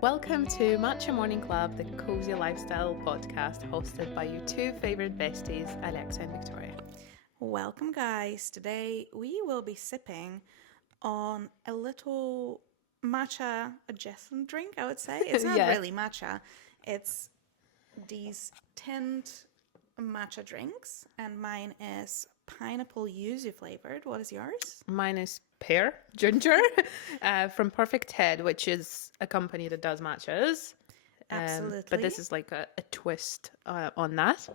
Welcome to Matcha Morning Club, the cozy lifestyle podcast hosted by your two favorite besties, Alexa and Victoria. Welcome, guys. Today we will be sipping on a little matcha adjacent drink, I would say. It's not Yeah. really matcha, it's these tinned matcha drinks, and mine is pineapple yuzu flavored. What is yours? Mine is pear ginger from Perfect Head, which is a company that does matchas. Absolutely. But this is like a twist on that.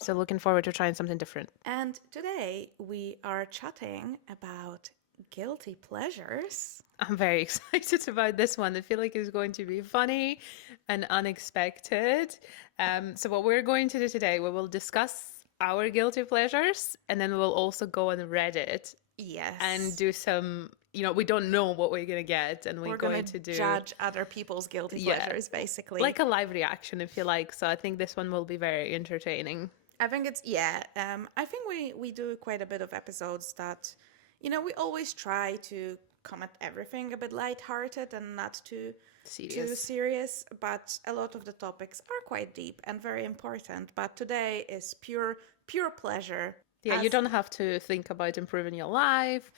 So looking forward to trying something different. And today we are chatting about guilty pleasures. I'm very excited about this one. I feel like it's going to be funny and unexpected. So what we're going to do today, we will discuss our guilty pleasures, and then we'll also go on Reddit Yes. and do some, we don't know what we're going to get, and we're going to do judge other people's guilty pleasures, basically. like a live reaction, if you like. So I think this one will be very entertaining. I think it's, I think we do quite a bit of episodes that, we always try to come at everything a bit lighthearted and not too serious, but a lot of the topics are quite deep and very important. But today is pure pleasure. Yeah, you don't have to think about improving your life,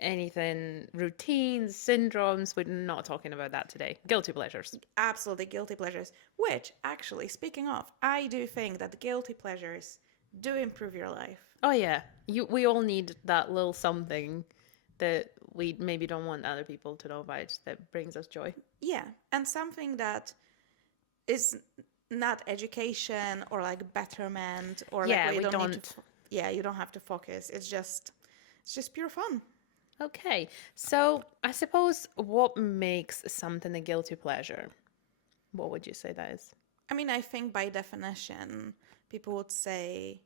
anything, routines, syndromes. We're not talking about that today. Guilty pleasures. Absolutely guilty pleasures, which actually, speaking of, I do think that the guilty pleasures do improve your life. Oh, yeah. We all need that little something that we maybe don't want other people to know about that brings us joy. Yeah, and something that is not education or like betterment or like you don't have to focus. It's just pure fun. Okay, so I suppose what makes something a guilty pleasure? What would you say that is? I mean, I think by definition, people would say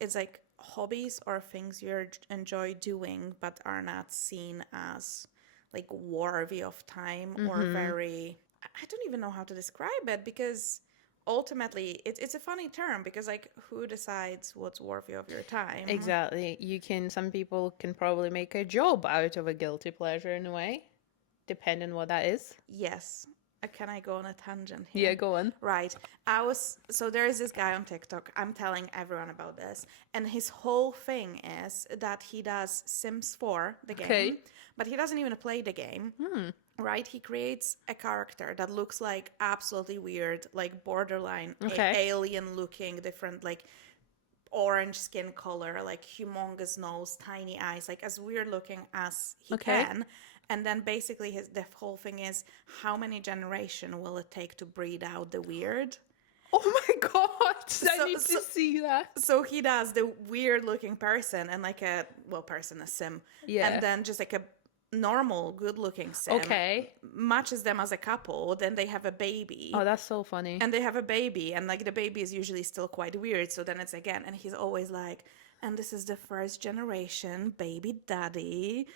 it's like hobbies or things you enjoy doing but are not seen as like worthy of time or very, I don't even know how to describe it, because ultimately it's a funny term, because like who decides what's worthy of your time? Exactly. Some people can probably make a job out of a guilty pleasure in a way, depending on what that is. Yes. Can I go on a tangent here? Yeah, go on. Right. So there is this guy on TikTok. I'm telling everyone about this. And his whole thing is that he does Sims 4, the game, but he doesn't even play the game. Right? He creates a character that looks like absolutely weird, like borderline alien looking, different, like orange skin color, like humongous nose, tiny eyes, like as weird looking as he can. And then basically the whole thing is, how many generations will it take to breed out the weird? Oh my God, I need to see that. So he does the weird looking person and like a sim. Yeah. And then just like a normal good looking sim. Matches them as a couple. Then they have a baby. Oh, that's so funny. And they have a baby, and like the baby is usually still quite weird. So then it's again, and he's always like, and this is the first generation baby daddy.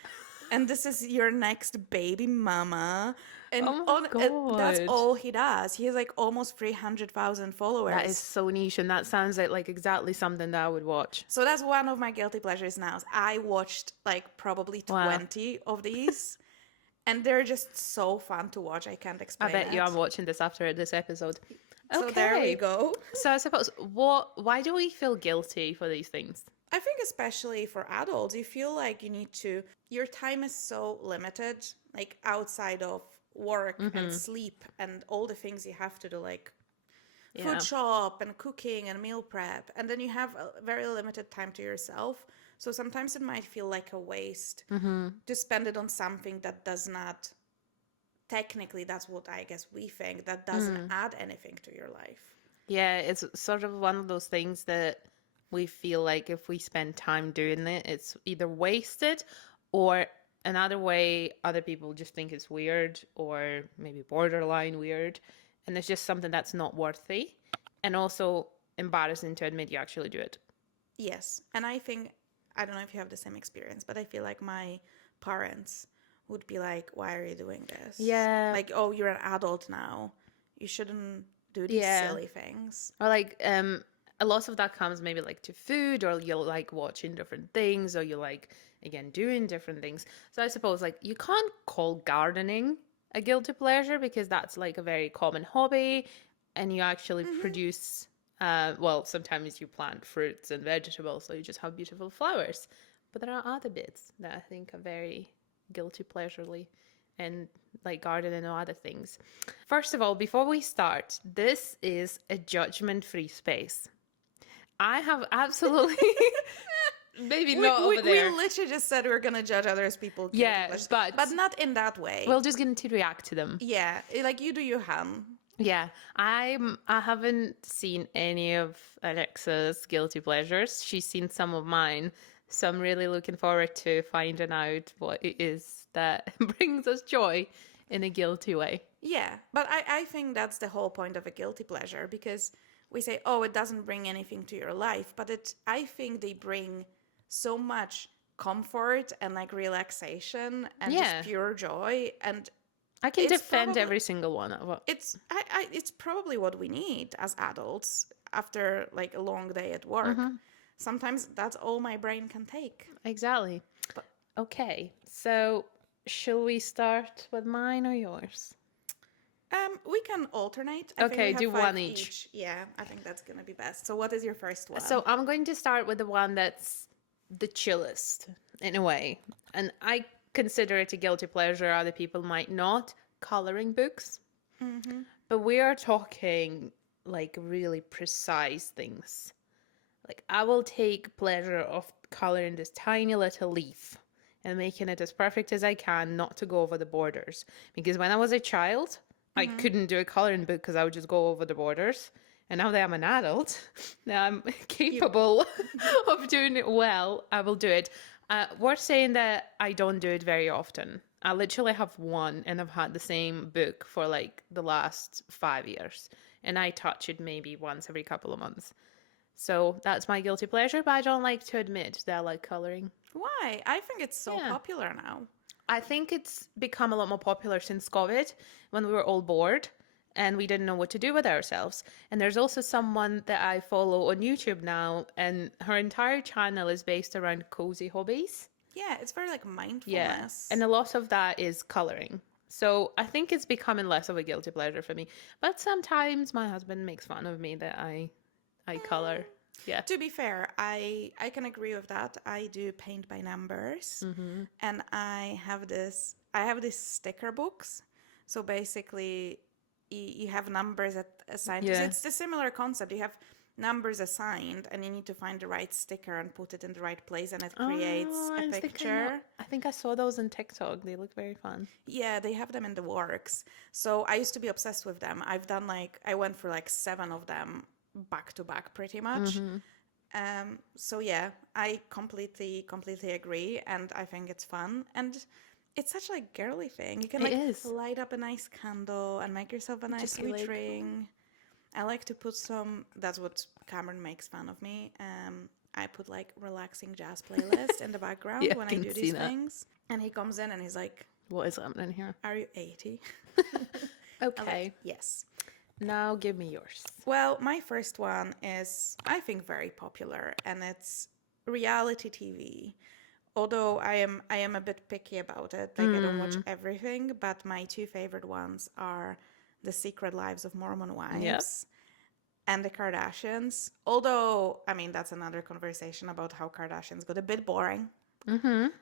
And this is your next baby mama. And that's all he does. He has like almost 300,000 followers. That is so niche, and that sounds like exactly something that I would watch. So that's one of my guilty pleasures now. I watched like probably 20 of these. And they're just so fun to watch. I can't explain it. I bet you I'm watching this after this episode. Okay. So there we go. So I suppose, why do we feel guilty for these things? I think especially for adults, you feel like your time is so limited, like outside of work and sleep and all the things you have to do, like food shop and cooking and meal prep. And then you have a very limited time to yourself. So sometimes it might feel like a waste to spend it on something that does not, technically, that's what I guess we think, that doesn't add anything to your life. Yeah, it's sort of one of those things that we feel like if we spend time doing it, it's either wasted, or another way, other people just think it's weird or maybe borderline weird. And it's just something that's not worthy and also embarrassing to admit you actually do it. Yes. And I think, I don't know if you have the same experience, but I feel like my parents would be like, why are you doing this? Yeah. Like, oh, you're an adult now. You shouldn't do these silly things. Or like, a lot of that comes maybe like to food, or you're like watching different things, or you like again, doing different things. So I suppose like you can't call gardening a guilty pleasure because that's like a very common hobby and you actually produce, well, sometimes you plant fruits and vegetables, so you just have beautiful flowers. But there are other bits that I think are very guilty pleasurely and like gardening or other things. First of all, before we start, this is a judgment-free space. I have absolutely maybe not over there. We literally just said we were gonna judge others people. Yeah, but not in that way. we're just going to react to them. Yeah, like you do your Han. Yeah, I haven't seen any of Alexa's guilty pleasures. She's seen some of mine, so I'm really looking forward to finding out what it is that brings us joy in a guilty way. Yeah, but I think that's the whole point of a guilty pleasure, because we say, oh, it doesn't bring anything to your life, but I think they bring so much comfort and like relaxation and just pure joy, and I can defend every single one of it. It's probably what we need as adults after like a long day at work. Sometimes that's all my brain can take. Exactly. But, okay, so shall we start with mine or yours? We can alternate. Okay, do one each. Yeah, I think that's gonna be best. So what is your first one? So I'm going to start with the one that's the chillest in a way. And I consider it a guilty pleasure. Other people might not. Coloring books. But we are talking like really precise things. Like I will take pleasure of coloring this tiny little leaf and making it as perfect as I can, not to go over the borders. Because when I was a child, I couldn't do a coloring book because I would just go over the borders. And now that I'm an adult, now I'm capable of doing it well, I will do it. Worth saying that I don't do it very often. I literally have one, and I've had the same book for like the last 5 years. And I touch it maybe once every couple of months. So that's my guilty pleasure, but I don't like to admit that I like coloring. Why? I think it's so popular now. I think it's become a lot more popular since COVID, when we were all bored and we didn't know what to do with ourselves. And there's also someone that I follow on YouTube now, and her entire channel is based around cozy hobbies. Yeah, it's very like mindfulness. Yeah, and a lot of that is coloring. So I think it's becoming less of a guilty pleasure for me. But sometimes my husband makes fun of me that I color. Yeah. To be fair, I can agree with that. I do paint by numbers, and I have these sticker books. So basically, you have numbers assigned. Yeah. It's a similar concept. You have numbers assigned, and you need to find the right sticker and put it in the right place, and it creates a picture. I think I saw those on TikTok. They look very fun. Yeah, they have them in the works. So I used to be obsessed with them. I went for like 7 of them back to back pretty much. So yeah, I completely agree, and I think it's fun, and it's such like girly thing. You can light up a nice candle and make yourself a nice sweet drink. I like to put some, that's what Cameron makes fun of me. I put like relaxing jazz playlist in the background when I do these things. And he comes in and he's like, what is happening here? Are you 80? Okay. Like, yes. Now give me yours. Well, my first one is, I think, very popular, and it's reality TV. Although I am a bit picky about it. Like I don't watch everything, but my 2 favorite ones are The Secret Lives of Mormon Wives and The Kardashians. Although, I mean, that's another conversation about how Kardashians got a bit boring.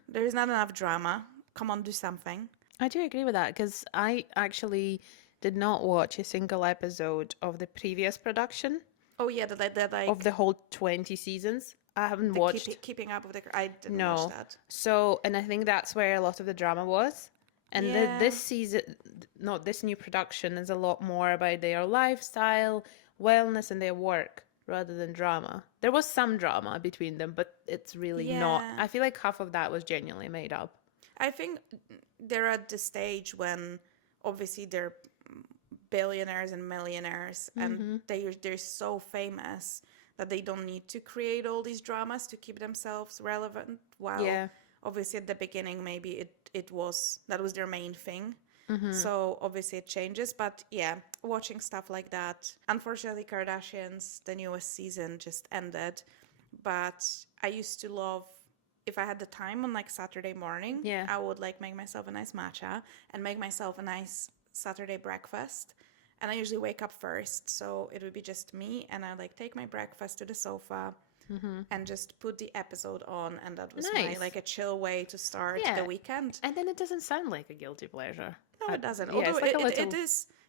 There's not enough drama. Come on, do something. I do agree with that, because I actually did not watch a single episode of the previous production. Oh yeah, that like of the whole 20 seasons. I haven't watched. Keeping Up with the... I didn't watch that. So, and I think that's where a lot of the drama was. And this season, not this new production, is a lot more about their lifestyle, wellness, and their work rather than drama. There was some drama between them, but it's really not. I feel like half of that was genuinely made up. I think they're at the stage when obviously they're billionaires and millionaires, and they're so famous that they don't need to create all these dramas to keep themselves relevant. While obviously at the beginning maybe that was their main thing. So obviously it changes, but yeah, watching stuff like that. Unfortunately, Kardashians, the newest season just ended, but I used to love if I had the time on like Saturday morning, Yeah. I would like make myself a nice matcha and make myself a nice Saturday breakfast. And I usually wake up first, so it would be just me, and I like take my breakfast to the sofa and just put the episode on, and that was my Nice. like a chill way to start Yeah. the weekend. And then it doesn't sound like a guilty pleasure. No, it doesn't. Yeah, Although it's like a little...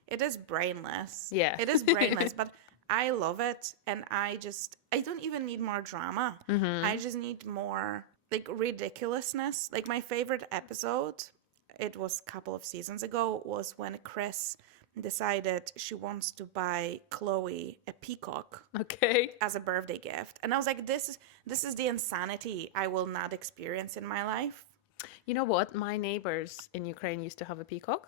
it is brainless. Yeah. It is brainless, but I love it, and I don't even need more drama. I just need more like ridiculousness. Like my favorite episode, it was a couple of seasons ago, was when Chris decided she wants to buy Chloe a peacock Okay. as a birthday gift. And I was like, this is the insanity I will not experience in my life. You know what? My neighbors in Ukraine used to have a peacock.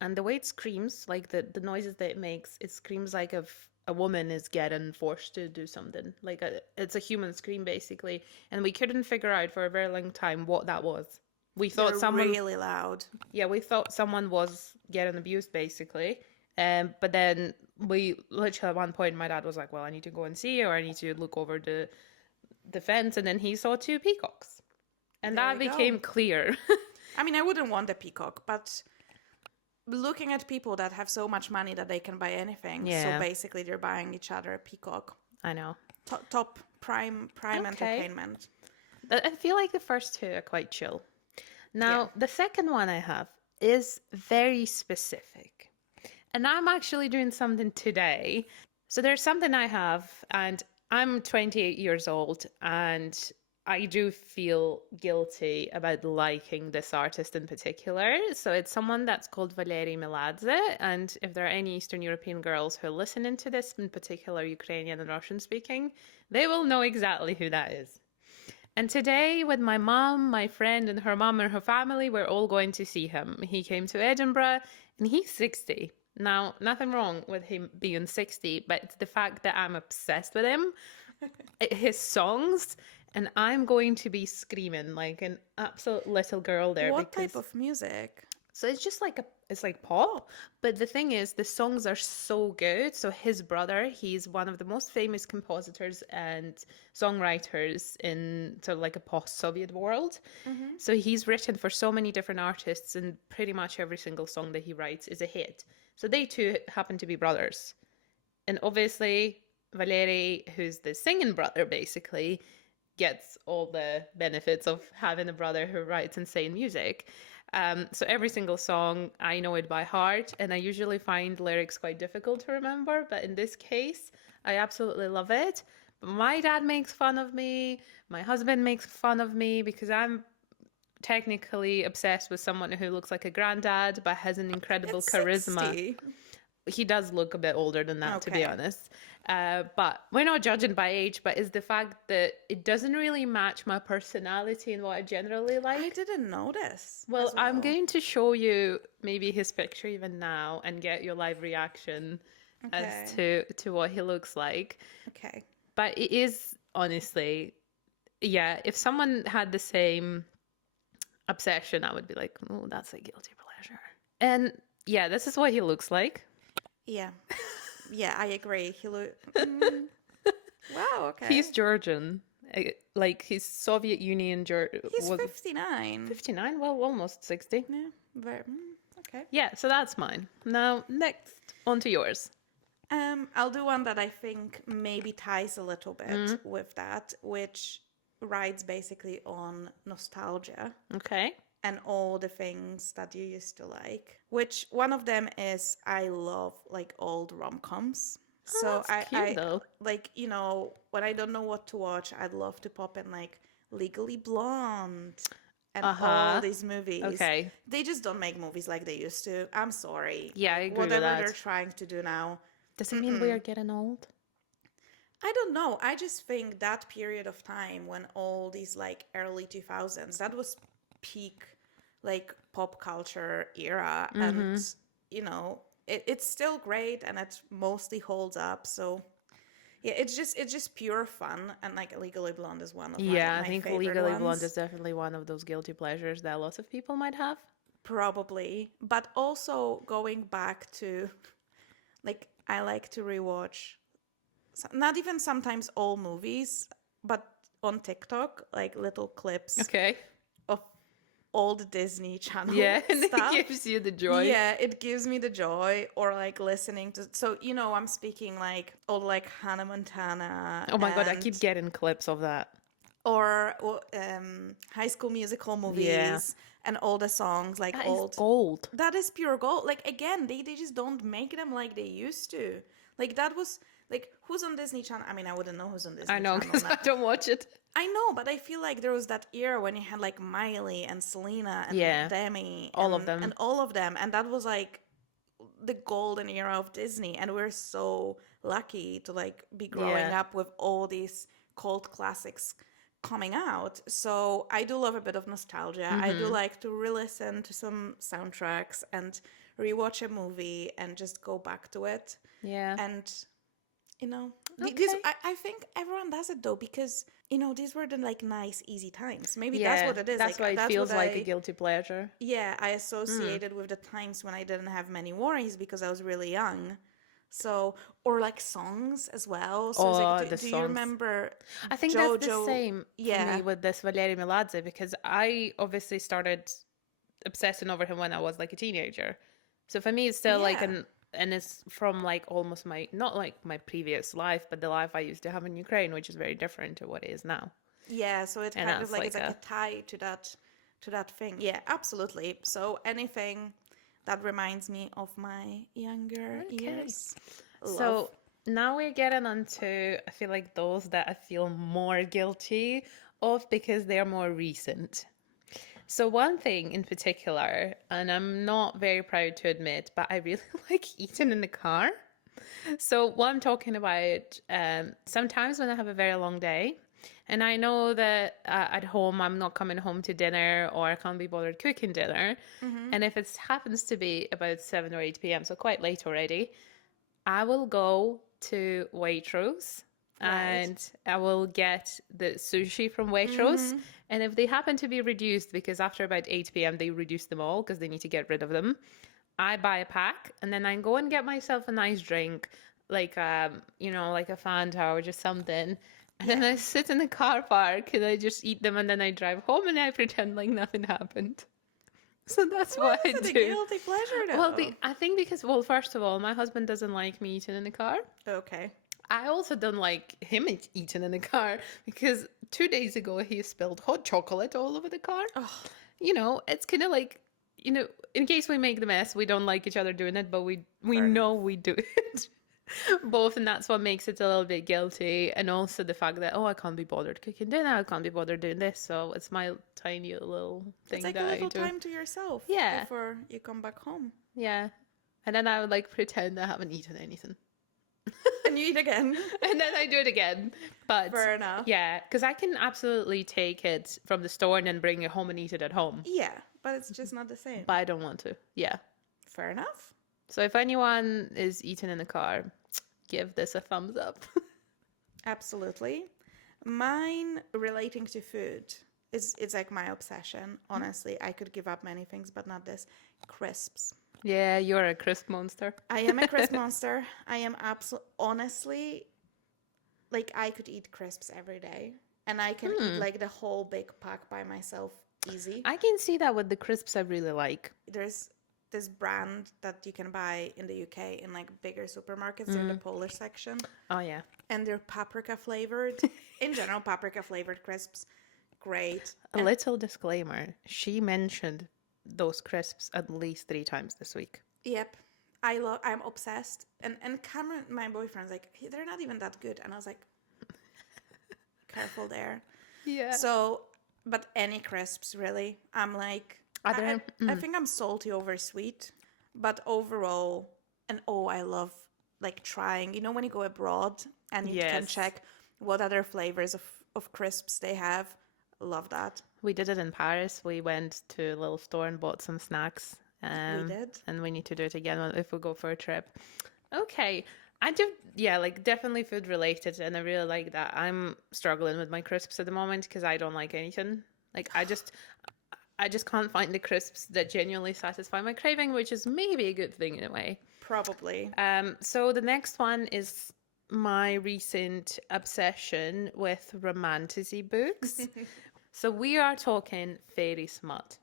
And the way it screams, like the noises that it makes, it screams like if a woman is getting forced to do something. Like it's a human scream, basically. And we couldn't figure out for a very long time what that was. We thought They're someone... really loud. Yeah, we thought someone was getting abused, basically. But then we literally at one point, my dad was like, well, I need to go and see, or I need to look over the fence. And then he saw 2 peacocks. And There that we became go. clear. I mean, I wouldn't want a peacock, but looking at people that have so much money that they can buy anything. Yeah. So basically they're buying each other a peacock. I know. Top prime entertainment. I feel like the first 2 are quite chill. Now, the second one I have is very specific. And I'm actually doing something today. So there's something I have, and I'm 28 years old, and I do feel guilty about liking this artist in particular. So it's someone that's called Valery Mеладзе. And if there are any Eastern European girls who are listening to this, in particular Ukrainian and Russian speaking, they will know exactly who that is. And today, with my mom, my friend, and her mom and her family, we're all going to see him. He came to Edinburgh, and he's 60. Now, nothing wrong with him being 60, but it's the fact that I'm obsessed with him, his songs, and I'm going to be screaming like an absolute little girl there. What type of music? So it's just like it's like pop, but the thing is, the songs are so good. So his brother, he's one of the most famous compositors and songwriters in sort of like a post-Soviet world. So he's written for so many different artists, and pretty much every single song that he writes is a hit. So they two happen to be brothers. And obviously, Valery, who's the singing brother, basically, gets all the benefits of having a brother who writes insane music. So every single song, I know it by heart, and I usually find lyrics quite difficult to remember, but in this case, I absolutely love it. But my dad makes fun of me, my husband makes fun of me, because I'm technically obsessed with someone who looks like a granddad, but has an incredible charisma. 60. He does look a bit older than that, to be Okay. honest. But we're not judging by age, but it's the fact that it doesn't really match my personality and what I generally like. I didn't notice. Well, as I'm going to show you maybe his picture even now and get your live reaction as to what he looks like. Okay. But it is honestly, yeah, if someone had the same obsession, I would be like, oh, that's a guilty pleasure. And yeah, this is what he looks like. Yeah. Yeah, I agree. He look. Wow. Okay. He's Georgian. Like he's Soviet Union. He's 59. 59? Well, almost 60. Yeah. Okay. Yeah, so that's mine. Now, next, on to yours. I'll do one that I think maybe ties a little bit with that, which rides basically on nostalgia Okay. and all the things that you used to like. Which one of them is I love like old rom-coms. So that's cute, though. like, you know, when I don't know what to watch, I'd love to pop in like Legally Blonde and all these movies. Okay. They just don't make movies like they used to. I'm sorry. Yeah, I agree with Whatever that. they're trying to do now. Does it mean we are getting old? I don't know. I just think that period of time when all these like early 2000s, that was peak like pop culture era. And, you know, it's still great and it mostly holds up. So yeah, it's just pure fun. And like Legally Blonde is one of Yeah, my I think favorite Legally ones. Blonde is definitely one of those guilty pleasures that lots of people might have. Probably. But also going back to like, I like to rewatch not even sometimes all movies, but on TikTok, like little clips Okay. of old Disney Channel Yeah, and stuff. it gives you the joy. Yeah, it gives me the joy. Or like listening to, so I'm speaking like old like Hannah Montana. Oh my God, I keep getting clips of that. Or High School Musical movies, Yeah. and all the songs like That old. is gold. That is pure gold. Like again, they just don't make them like they used to. Like that was like, who's on Disney Channel? I mean, I wouldn't know who's on Disney I know, Channel because now. I don't watch it. I know, but I feel like there was that era when you had like Miley and Selena and Demi, all of them, and all of them, and that was like the golden era of Disney, and we're so lucky to like be growing up with all these cult classics coming out. So I do love a bit of nostalgia. I do like to re-listen to some soundtracks and rewatch a movie and just go back to it. Yeah. And these, I think everyone does it though, because these were the like nice easy times. Maybe that's what it is. That's like, why it feels like a guilty pleasure. Yeah, I associated with the times when I didn't have many worries because I was really young. So, or like songs as well. So like, do you remember? I think JoJo? That's the same for me with this Valery Mеладзе, because I obviously started obsessing over him when I was like a teenager. So for me, it's still like and it's from like almost not like my previous life, but the life I used to have in Ukraine, which is very different to what it is now. Yeah, so it's kind of like it's like a tie to that thing. Yeah, absolutely. So anything that reminds me of my younger years. So now we're getting onto, I feel like, those that I feel more guilty of because they're more recent. So one thing in particular, and I'm not very proud to admit, but I really like eating in the car. So what I'm talking about, sometimes when I have a very long day, and I know that at home I'm not coming home to dinner, or I can't be bothered cooking dinner, and if it happens to be about 7 or 8 p.m., so quite late already, I will go to Waitrose. And I will get the sushi from Waitrose. And if they happen to be reduced, because after about 8 p.m. they reduce them all because they need to get rid of them, I buy a pack and then I go and get myself a nice drink, like like a Fanta or just something. And then I sit in the car park and I just eat them, and then I drive home and I pretend like nothing happened. So that's what I do. It's a guilty pleasure though. Well, I think because, first of all, my husband doesn't like me eating in the car. Okay. I also don't like him eating in the car because 2 days ago he spilled hot chocolate all over the car. Oh. It's kind of like, in case we make the mess, we don't like each other doing it, but we know we do it both, and that's what makes it a little bit guilty. And also the fact that, I can't be bothered cooking dinner, I can't be bothered doing this, so it's my tiny little thing. It's like that a little I do. time to yourself before you come back home. Yeah. And then I would like pretend I haven't eaten anything. And you eat again. And then I do it again. But fair enough. Yeah, because I can absolutely take it from the store and then bring it home and eat it at home. Yeah, but it's just not the same. But I don't want to. Yeah. Fair enough. So if anyone is eating in the car, give this a thumbs up. Absolutely. Mine relating to food it's like my obsession. Honestly, I could give up many things, but not this. Crisps. Yeah, you're a crisp monster. I am a crisp monster. I am honestly, like I could eat crisps every day, and I can eat like the whole big pack by myself easy. I can see that with the crisps I really like. There's this brand that you can buy in the UK in like bigger supermarkets. They're in the Polish section. Oh yeah. And they're paprika flavored. In general, paprika flavored crisps. Great. A little disclaimer. She mentioned those crisps at least 3 times this week. Yep. I'm obsessed. And Cameron, my boyfriend's like, they're not even that good. And I was like, careful there. Yeah. So, but any crisps really. I'm like, I think I'm salty over sweet. But overall, I love like trying, when you go abroad and you can check what other flavors of crisps they have. Love that. We did it in Paris. We went to a little store and bought some snacks. We did. And we need to do it again if we go for a trip. Okay. I do, like definitely food related. And I really like that. I'm struggling with my crisps at the moment because I don't like anything. Like I just can't find the crisps that genuinely satisfy my craving, which is maybe a good thing in a way. Probably. So the next one is my recent obsession with romantasy books. So we are talking fairy smut.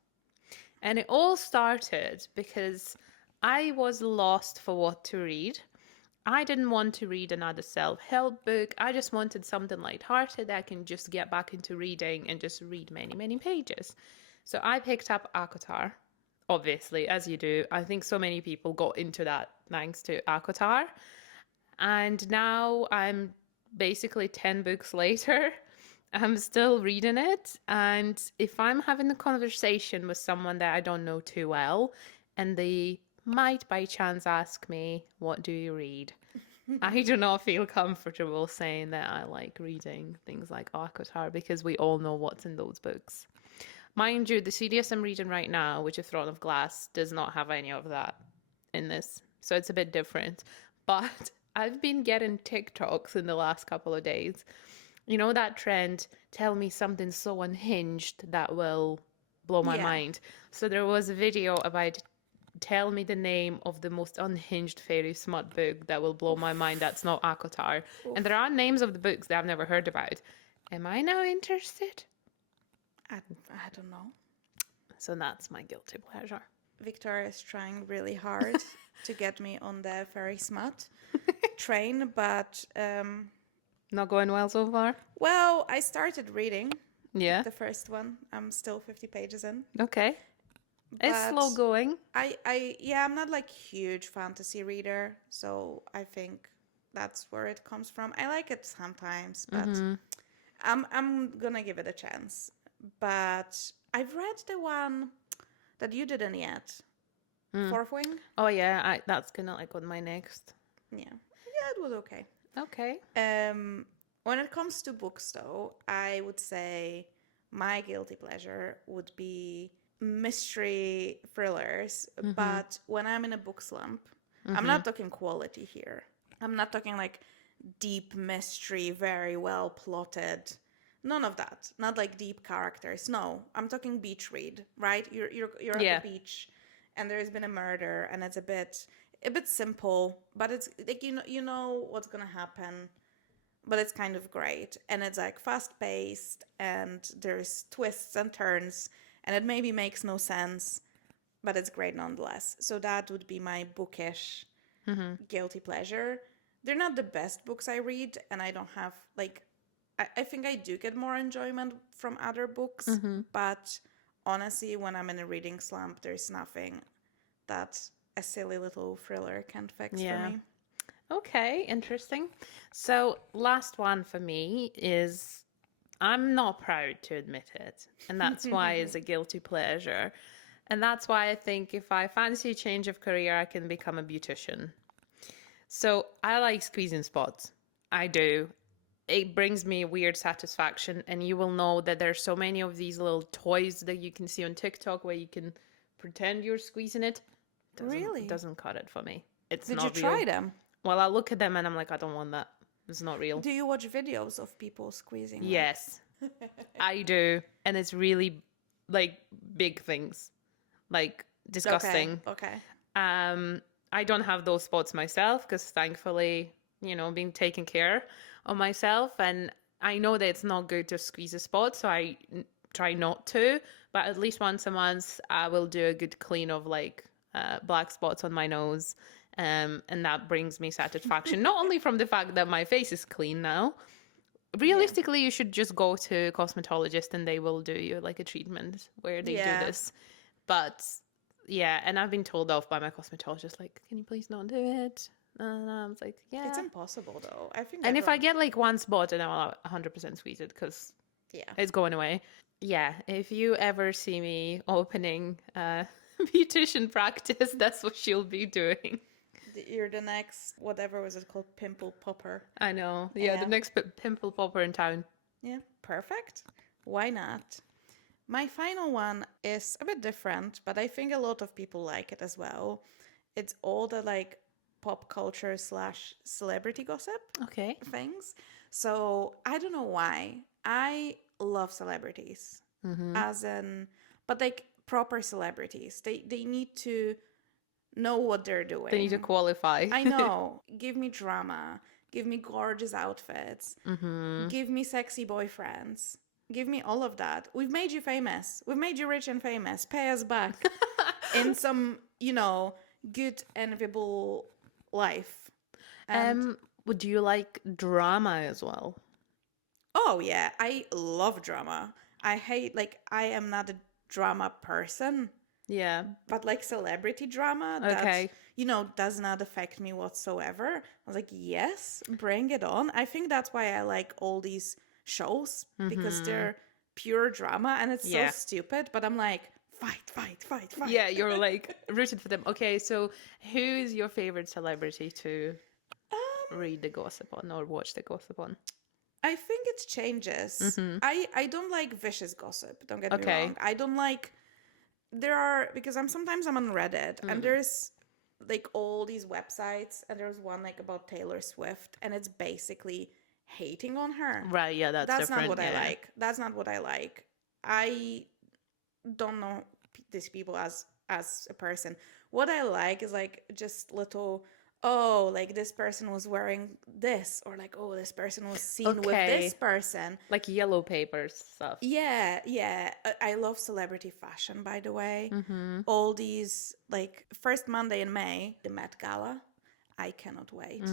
And it all started because I was lost for what to read. I didn't want to read another self-help book. I just wanted something lighthearted that I can just get back into reading and just read many, many pages. So I picked up ACOTAR, obviously, as you do. I think so many people got into that thanks to ACOTAR. And now I'm basically 10 books later. I'm still reading it. And if I'm having a conversation with someone that I don't know too well, and they might by chance ask me, what do you read? I do not feel comfortable saying that I like reading things like ACOTAR because we all know what's in those books. Mind you, the series I'm reading right now, which is Throne of Glass, does not have any of that in this. So it's a bit different. But I've been getting TikToks in the last couple of days. You know that trend, tell me something so unhinged that will blow my mind. So there was a video about tell me the name of the most unhinged fairy smut book that will blow my mind that's not ACOTAR. And there are names of the books that I've never heard about. Am I now interested? I don't know. So that's my guilty pleasure. Victoria is trying really hard to get me on the fairy smut train, but not going well so far? Well, I started reading the first one. I'm still 50 pages in. Okay. It's slow going. I'm not like huge fantasy reader, so I think that's where it comes from. I like it sometimes, but I'm gonna give it a chance. But I've read the one that you didn't yet. Fourth Wing? Oh yeah, that's gonna like on my next. Yeah, it was okay. Okay. When it comes to books, though, I would say my guilty pleasure would be mystery thrillers. But when I'm in a book slump, I'm not talking quality here. I'm not talking like deep mystery, very well plotted. None of that. Not like deep characters. No, I'm talking beach read. Right? You're at the beach, and there's been a murder, and it's a bit simple, but it's like you know what's gonna happen, but it's kind of great, and it's like fast paced, and there's twists and turns, and it maybe makes no sense, but it's great nonetheless. So that would be my bookish guilty pleasure. They're not the best books I read, and I don't have like I think I do get more enjoyment from other books, but honestly, when I'm in a reading slump, there's nothing that a silly little thriller can't fix for me. Okay, interesting. So last one for me is, I'm not proud to admit it, and that's why it's a guilty pleasure. And that's why I think if I fancy a change of career, I can become a beautician. So I like squeezing spots. I do. It brings me a weird satisfaction, and you will know that there's so many of these little toys that you can see on TikTok where you can pretend you're squeezing it. Really? It doesn't cut it for me. It's Did not you real. try them? Well, I look at them and I'm like, I don't want that. It's not real. Do you watch videos of people squeezing? Yes, I do. And it's really like big things, like disgusting. Okay. I don't have those spots myself because thankfully, being taken care of myself. And I know that it's not good to squeeze a spot, so I try not to. But at least once a month, I will do a good clean of like black spots on my nose. And that brings me satisfaction, not only from the fact that my face is clean now. Realistically, you should just go to a cosmetologist and they will do you like a treatment where they do this. But yeah, and I've been told off by my cosmetologist, like, can you please not do it? And I was like, yeah. It's impossible though. I think. And if I get like one spot, then I'll 100% squeeze it because it's going away. Yeah, if you ever see me opening beautician practice, that's what she'll be doing. You're the next, whatever was it called, pimple popper. I know. Yeah, the next pimple popper in town. Yeah, perfect. Why not? My final one is a bit different, but I think a lot of people like it as well. It's all the like pop culture / celebrity gossip things. So I don't know why. I love celebrities, but like proper celebrities. They need to know what they're doing. They need to qualify. I know. Give me drama. Give me gorgeous outfits. Give me sexy boyfriends. Give me all of that. We've made you famous. We've made you rich and famous. Pay us back in some, good, enviable life. And would you like drama as well? oh yeah, I love drama. I am not a drama person. Yeah. But like celebrity drama Okay. that, does not affect me whatsoever. I was like, yes, bring it on. I think that's why I like all these shows because they're pure drama and it's so stupid. But I'm like, fight. Yeah, you're like rooted for them. Okay, so who is your favorite celebrity to read the gossip on or watch the gossip on? I think it changes. I don't like vicious gossip. Don't get me wrong. I don't like. Because sometimes I'm on Reddit and there's like all these websites and there's one like about Taylor Swift and it's basically hating on her. Right, yeah, that's not different. what I like. That's not what I like. I don't know these people as a person. What I like is like just little like this person was wearing this, or like, oh, this person was seen with this person. Like yellow papers stuff. Yeah. I love celebrity fashion, by the way. All these, like, first Monday in May, the Met Gala. I cannot wait.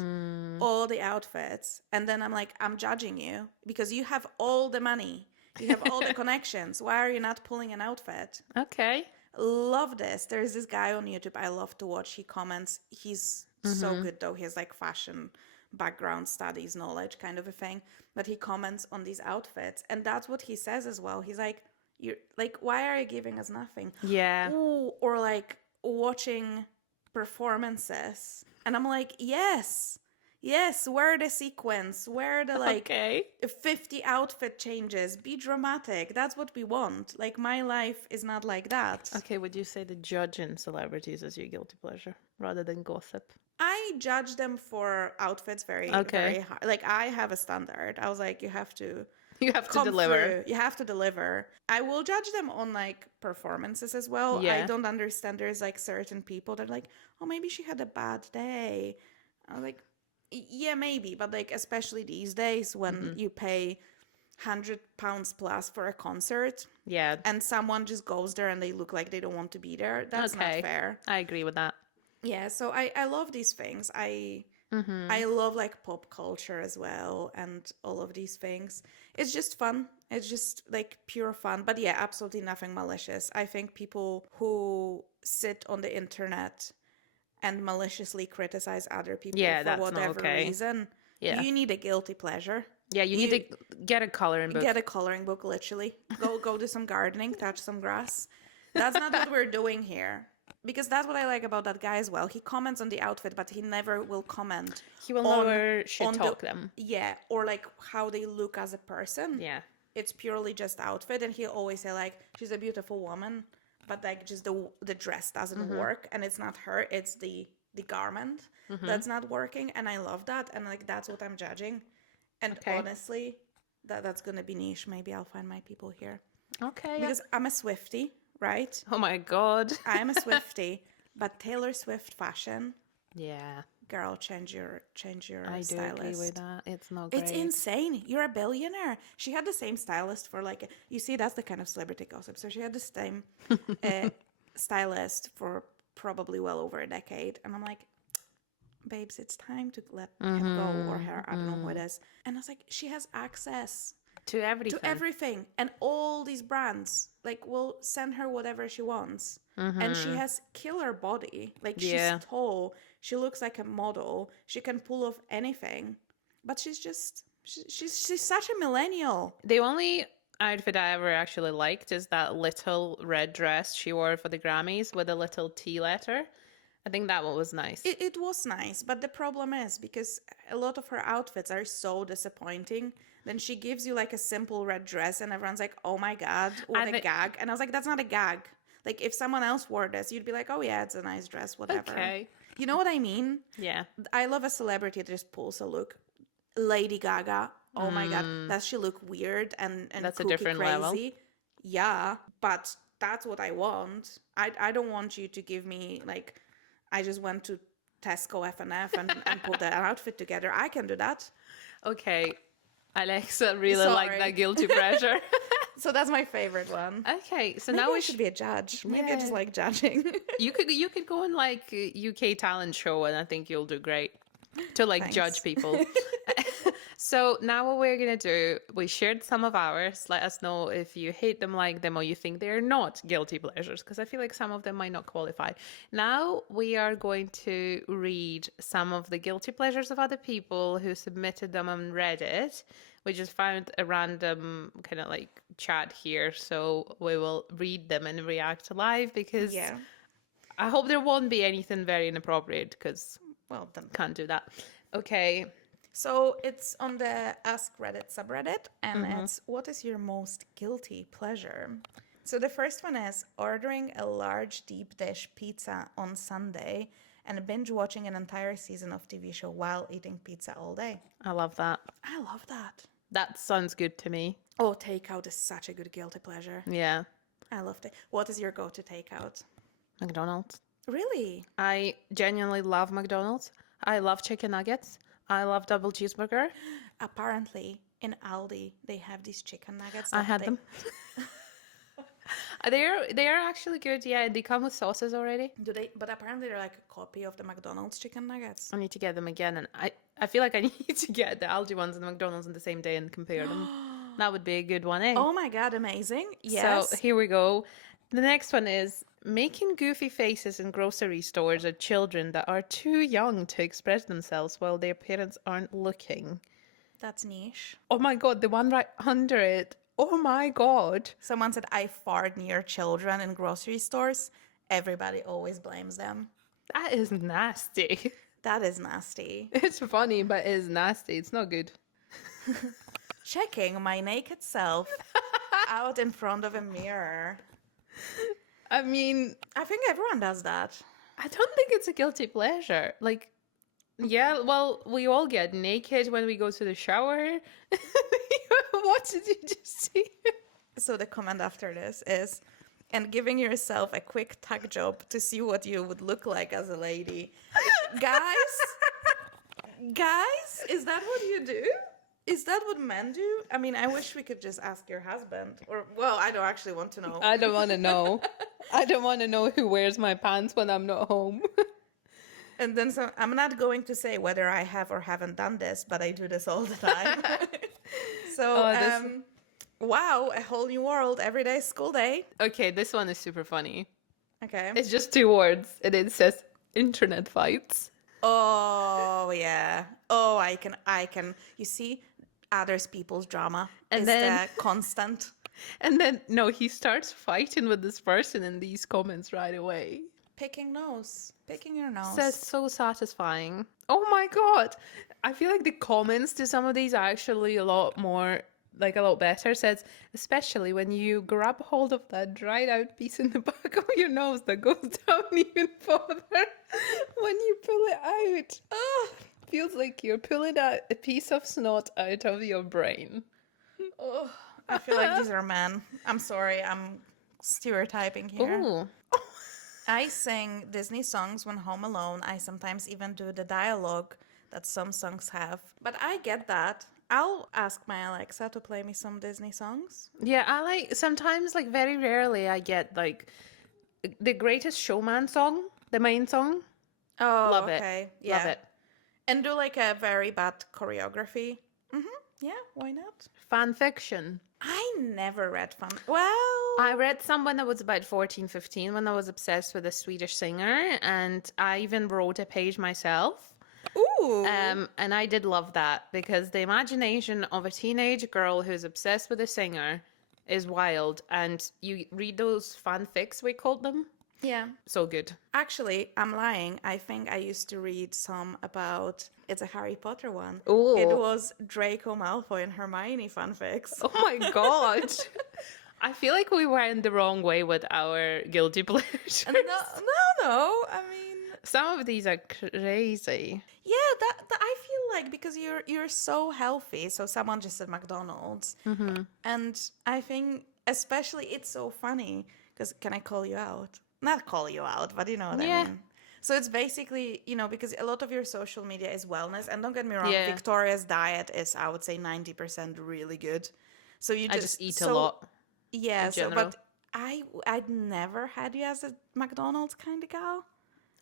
All the outfits. And then I'm like, I'm judging you because you have all the money. You have all the connections. Why are you not pulling an outfit? Okay. Love this. There's this guy on YouTube I love to watch. He comments. He's so good though. He has like fashion background studies knowledge kind of a thing. But he comments on these outfits. And that's what he says as well. He's like, you're like, why are you giving us nothing? Yeah. Ooh, or like watching performances. And I'm like, yes, wear the sequence, wear the like 50 outfit changes, be dramatic. That's what we want. Like, my life is not like that. Okay, would you say the judging celebrities is your guilty pleasure rather than gossip? I judge them for outfits very hard. Like, I have a standard. I was like, you have to deliver. Through. You have to deliver. I will judge them on like performances as well. Yeah. I don't understand. There's like certain people that are like, oh, maybe she had a bad day. I was like, yeah, maybe. But like, especially these days when you pay £100 plus for a concert. Yeah. And someone just goes there and they look like they don't want to be there. That's not fair. I agree with that. Yeah. So I love these things. I love like pop culture as well and all of these things. It's just fun. It's just like pure fun. But yeah, absolutely nothing malicious. I think people who sit on the internet and maliciously criticize other people for whatever reason, you need a guilty pleasure. Yeah, you need to get a coloring book. Get a coloring book, literally. Go do some gardening, touch some grass. That's not what we're doing here. Because that's what I like about that guy as well. He comments on the outfit, but he never will comment. He will never shit talk them. Yeah, or like how they look as a person. Yeah. It's purely just outfit. And he'll always say like, she's a beautiful woman, but like just the dress doesn't work. And it's not her, it's the garment that's not working. And I love that. And like, that's what I'm judging. And honestly, that's going to be niche. Maybe I'll find my people here. Okay. Because I'm a Swiftie. Right? Oh my God. I'm a Swiftie, but Taylor Swift fashion. Yeah. Girl, change your I stylist. do agree with that. It's not great. It's insane. You're a billionaire. She had the same stylist for like, you see, that's the kind of celebrity gossip. So she had the same stylist for probably well over a decade. And I'm like, babes, it's time to let him go or her. I don't know who it is. And I was like, she has access to everything. And all these brands like will send her whatever she wants. And she has killer body. Like she's tall, she looks like a model, she can pull off anything, but she's such a millennial. The only outfit I ever actually liked is that little red dress she wore for the Grammys with a little T letter. I think that one was nice. It was nice, but the problem is because a lot of her outfits are so disappointing. Then she gives you like a simple red dress and everyone's like, oh my God, what a gag. And I was like, that's not a gag. Like if someone else wore this, you'd be like, oh yeah, it's a nice dress, whatever. Okay. You know what I mean? Yeah. I love a celebrity that just pulls a look. Lady Gaga. Oh my God. Does she look weird and that's kooky, a different crazy? level. Yeah, but that's what I want. I don't want you to give me like, I just went to Tesco F&F and put an outfit together. I can do that. Okay. Alexa really like that guilty pleasure. So that's my favorite one. Okay, so Maybe now I should be a judge. Maybe I just like judging. You could go on like a UK talent show, and I think you'll do great to like judge people. So now what we're gonna do, we shared some of ours. Let us know if you hate them, like them, or you think they're not guilty pleasures, because I feel like some of them might not qualify. Now we are going to read some of the guilty pleasures of other people who submitted them on Reddit. We just found a random kind of like chat here, so we will read them and react live, because I hope there won't be anything very inappropriate, because then can't do that. Okay. So it's on the Ask Reddit subreddit, and it's, what is your most guilty pleasure? So the first one is ordering a large deep dish pizza on Sunday and binge watching an entire season of TV show while eating pizza all day. I love that. I love that. That sounds good to me. Oh, takeout is such a good guilty pleasure. Yeah. I love it. What is your go-to takeout? McDonald's. Really? I genuinely love McDonald's. I love chicken nuggets. I love double cheeseburger. Apparently, in Aldi, they have these chicken nuggets. I had them. They are actually good. Yeah, they come with sauces already. Do they? But apparently, they're like a copy of the McDonald's chicken nuggets. I need to get them again, and I feel like I need to get the Aldi ones and the McDonald's on the same day and compare them. That would be a good one, eh? Oh my god, amazing! Yes. So here we go. The next one is making goofy faces in grocery stores at children that are too young to express themselves while their parents aren't looking. That's niche. Oh my god, the one right under it. Oh my god. Someone said, I fart near children in grocery stores. Everybody always blames them. That is nasty. That is nasty. It's funny, but it's nasty. It's not good. Checking my naked self out in front of a mirror. I mean, I think everyone does that. I don't think it's a guilty pleasure. Like, yeah, well, we all get naked when we go to the shower. What did you just see? So the comment after this is, and giving yourself a quick tuck job to see what you would look like as a lady. Guys, is that what you do? Is that what men do? I mean, I wish we could just ask your husband. Or, well, I don't actually want to know. I don't want to know. I don't want to know who wears my pants when I'm not home. And then I'm not going to say whether I have or haven't done this, but I do this all the time. So, wow, a whole new world, every day, school day. Okay, this one is super funny. Okay. It's just 2 words, and it says internet fights. Oh, yeah. Oh, I can. You see, others people's drama is the constant. And then, no, he starts fighting with this person in these comments right away. Picking your nose. Says so satisfying. Oh my god. I feel like the comments to some of these are actually a lot better. Says, especially when you grab hold of that dried out piece in the back of your nose that goes down even further when you pull it out. Oh, feels like you're pulling out a piece of snot out of your brain. Oh, I feel like these are men. I'm sorry, I'm stereotyping here. Ooh. I sing Disney songs when home alone. I sometimes even do the dialogue that some songs have. But I get that. I'll ask my Alexa to play me some Disney songs. Yeah, sometimes, very rarely, I get, the Greatest Showman song, the main song. Oh, Love okay. it. Yeah. Love it. And do, a very bad choreography. Yeah, why not? Fan fiction. I never read fan... Well... I read some when I was about 14, 15, when I was obsessed with a Swedish singer, and I even wrote a page myself. Ooh. And I did love that, because the imagination of a teenage girl who's obsessed with a singer is wild, and you read those fanfics, we called them. Yeah. So good. Actually, I'm lying. I think I used to read some about... It's a Harry Potter one. Ooh. It was Draco Malfoy and Hermione fanfics. Oh my god. I feel like we went the wrong way with our guilty pleasures. No. I mean... Some of these are crazy. Yeah, that I feel like, because you're so healthy. So someone just said McDonald's. Mm-hmm. And I think especially it's so funny because can I call you out? Not call you out, but you know what I mean. So it's basically, because a lot of your social media is wellness. And don't get me wrong, Yeah. Victoria's diet is, I would say, 90% really good. So you I just eat a lot. Yeah, in so, general. but I'd never had you as a McDonald's kind of gal.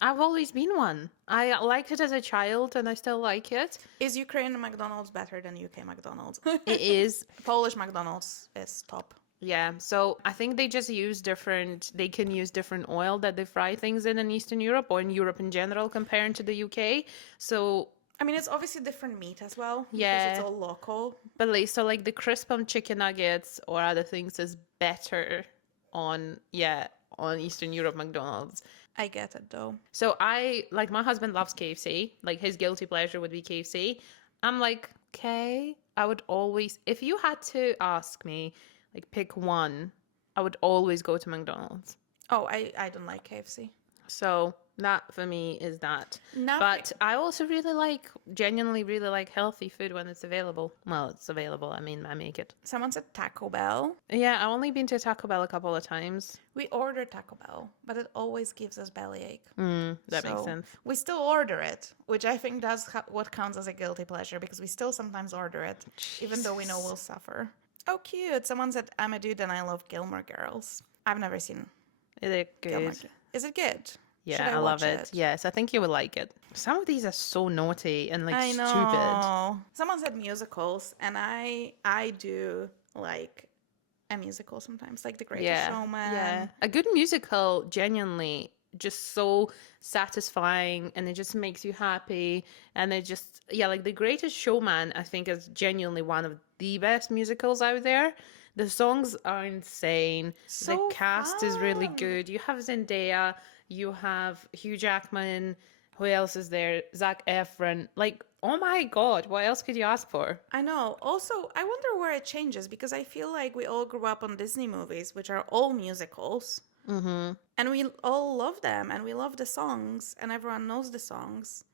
I've always been one. I liked it as a child and I still like it. Is Ukraine McDonald's better than UK McDonald's? It is. Polish McDonald's is top. Yeah, so I think they just use they can use different oil that they fry things in Eastern Europe or in Europe in general comparing to the UK. So, I mean, it's obviously different meat as well. Yeah. Because it's all local. but like the crisp on chicken nuggets or other things is better on Eastern Europe McDonald's. I get it though. So my husband loves KFC. Like his guilty pleasure would be KFC. I'm like, okay, I would always, if you had to ask me, like pick one, I would always go to McDonald's. Oh, I don't like KFC. So that for me is that. Nothing. But I also genuinely really like healthy food when it's available. Well, it's available. I mean, I make it. Someone said Taco Bell. Yeah, I've only been to Taco Bell a couple of times. We order Taco Bell, but it always gives us bellyache. That makes So sense. We still order it, which I think does what counts as a guilty pleasure because we still sometimes order it, even though we know we'll suffer. Oh, cute. Someone said, I'm a dude and I love Gilmore Girls. I've never seen Is it good? Gilmore Girls. Is it good? Should Yeah, I love watch it. Yes, I think you would like it. Some of these are so naughty and I stupid. know. Someone said musicals, and I do like a musical sometimes, like The Greatest Showman. Yeah. A good musical, genuinely, just so satisfying and it just makes you happy. And it just, like The Greatest Showman, I think is genuinely one of the best musicals out there. The songs are insane. So the cast is really fun. good. You have Zendaya, you have Hugh Jackman. Who else is there? Zac Efron. Like, oh my God, what else could you ask for? I know. Also, I wonder where it changes because I feel like we all grew up on Disney movies, which are all musicals. Mm-hmm. And we all love them and we love the songs and everyone knows the songs,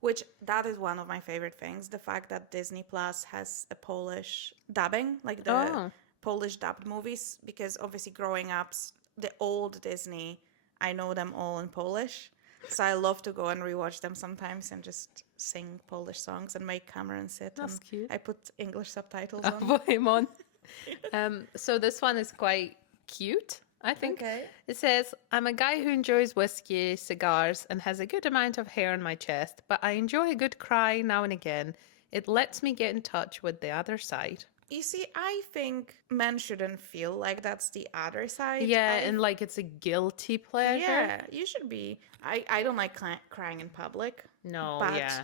which that is one of my favorite things. The fact that Disney Plus has a Polish dubbing, like the Polish dubbed movies, because obviously growing up, the old Disney, I know them all in Polish. So I love to go and rewatch them sometimes and just sing Polish songs and make Cameron sit. That's and cute. I put English subtitles I'll on. put him on. So this one is quite cute, I think. Okay. It says, I'm a guy who enjoys whiskey, cigars, and has a good amount of hair on my chest, but I enjoy a good cry now and again. It lets me get in touch with the other side. You see, I think men shouldn't feel like that's the other side. Yeah, and like it's a guilty pleasure. Yeah, you should be. I don't like crying in public. No, But yeah.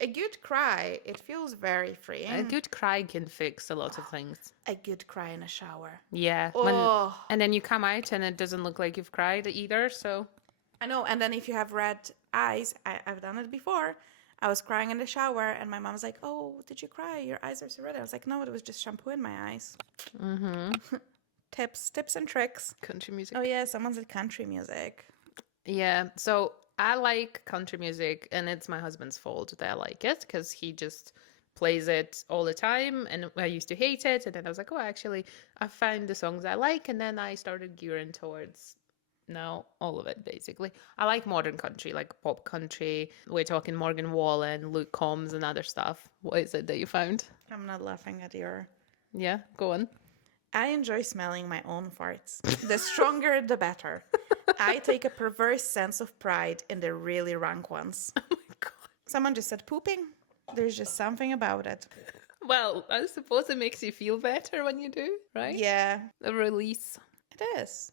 a good cry, it feels very freeing. A good cry can fix a lot of things. A good cry in a shower. Yeah. Oh. And then you come out and it doesn't look like you've cried either, so... I know, and then if you have red eyes, I've done it before. I was crying in the shower, and my mom was like, "Oh, did you cry? Your eyes are so red." I was like, "No, it was just shampoo in my eyes." Mm-hmm. tips and tricks. Country music. Oh yeah, someone said country music. Yeah, so I like country music, and it's my husband's fault that I like it, because he just plays it all the time, and I used to hate it, and then I was like, oh, actually, I found the songs I like, and then I started gearing towards... No, all of it, basically. I like modern country, like pop country. We're talking Morgan Wallen, Luke Combs, and other stuff. What is it that you found? I'm not laughing at your... Yeah, go on. I enjoy smelling my own farts. The stronger, the better. I take a perverse sense of pride in the really rank ones. Oh my God. Someone just said pooping. There's just something about it. Well, I suppose it makes you feel better when you do, right? Yeah, A release. it is.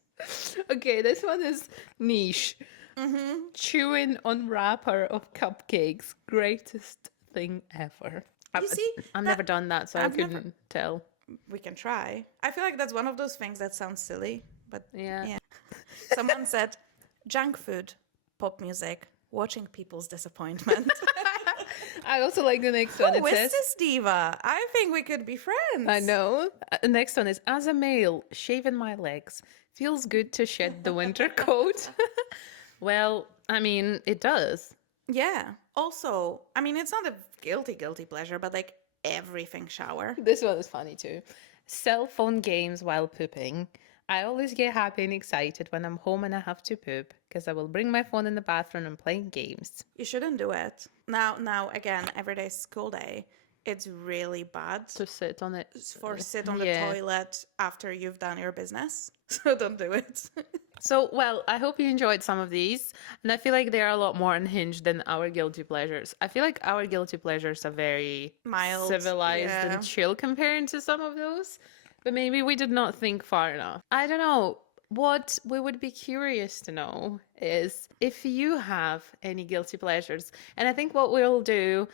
Okay, this one is niche. Mm-hmm. Chewing on wrapper of cupcakes. Greatest thing ever. You see, I've never done that, so I've I couldn't tell. we can try. I feel like that's one of those things that sounds silly, but Yeah. Someone said junk food, pop music, watching people's disappointment. I also like the next one. Who It is says, this diva? I think we could be friends. I know. The next one is, as a male, shaving my legs. Feels good to shed the winter coat. Well, I mean, it does. Yeah. Also, I mean, it's not a guilty pleasure, but like everything shower. This one is funny too. Cell phone games while pooping. I always get happy and excited when I'm home and I have to poop because I will bring my phone in the bathroom and play games. You shouldn't do it. Now again, every day is school day. It's really bad To sit on it. for sit on the Yeah. toilet after you've done your business. So don't do it. So, well, I hope you enjoyed some of these. And I feel like they are a lot more unhinged than our guilty pleasures. I feel like our guilty pleasures are very Mild, civilized yeah. and chill compared to some of those. But maybe we did not think far enough. I don't know. What we would be curious to know is if you have any guilty pleasures. And I think what we'll do,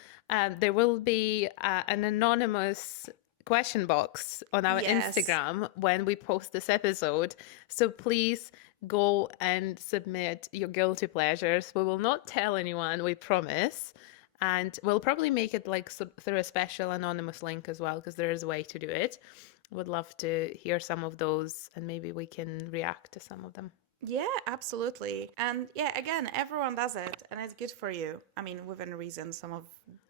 there will be an anonymous question box on our Yes. Instagram when we post this episode. So please go and submit your guilty pleasures. We will not tell anyone, we promise. And we'll probably make it like through a special anonymous link as well, because there is a way to do it. Would love to hear some of those and maybe we can react to some of them. Yeah, absolutely. And yeah, again, everyone does it and it's good for you. I mean, within reason, some of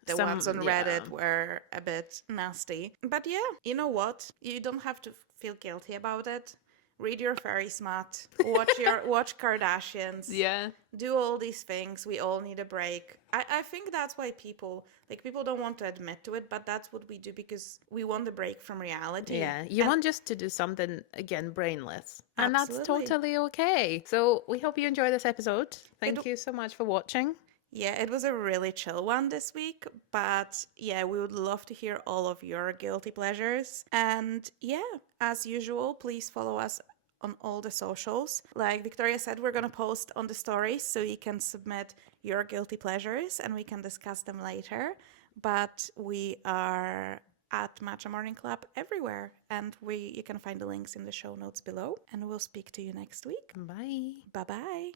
the ones on Reddit were a bit nasty. But yeah, you know what? You don't have to feel guilty about it. Read your fairy smut, watch Kardashians. Yeah. Do all these things. We all need a break. I think that's why people don't want to admit to it, but that's what we do because we want a break from reality. Yeah, you want just to do something, again, brainless. And that's Absolutely. totally okay. So we hope you enjoy this episode. Thank you so much for watching. Yeah, it was a really chill one this week, but yeah, we would love to hear all of your guilty pleasures. And yeah, as usual, please follow us on all the socials. Like Victoria said, we're going to post on the stories so you can submit your guilty pleasures and we can discuss them later. But we are at Matcha Morning Club everywhere, and you can find the links in the show notes below. And we'll speak to you next week. Bye. Bye-bye.